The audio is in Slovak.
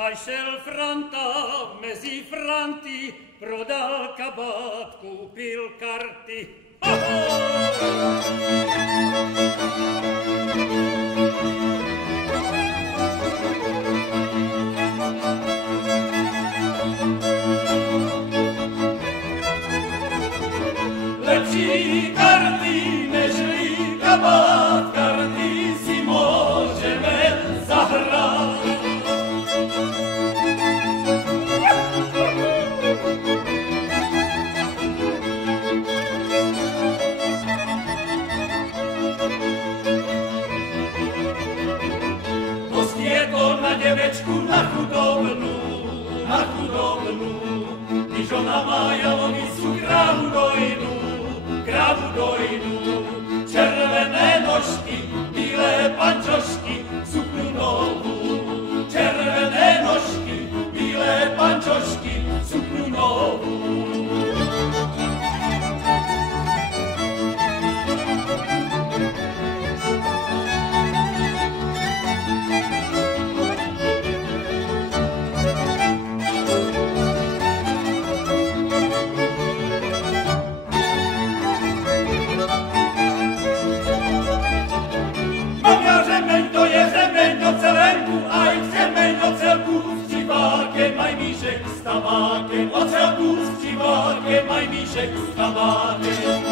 Aj šel Franta mezi Franty, prodal kabát, kúpil karty. Lepší karty, nežli kabát, karty si môžeme zahrať. Dost je to na devečku, na chudobnú, když ona má jalovicu krávu dojnú, červené nožky, bílé pančošky, sukňu novú. Červené nožky, bílé pančošky, sukňu novú. Stavákem, ocelku s čivákem, aj míšek s tavákem.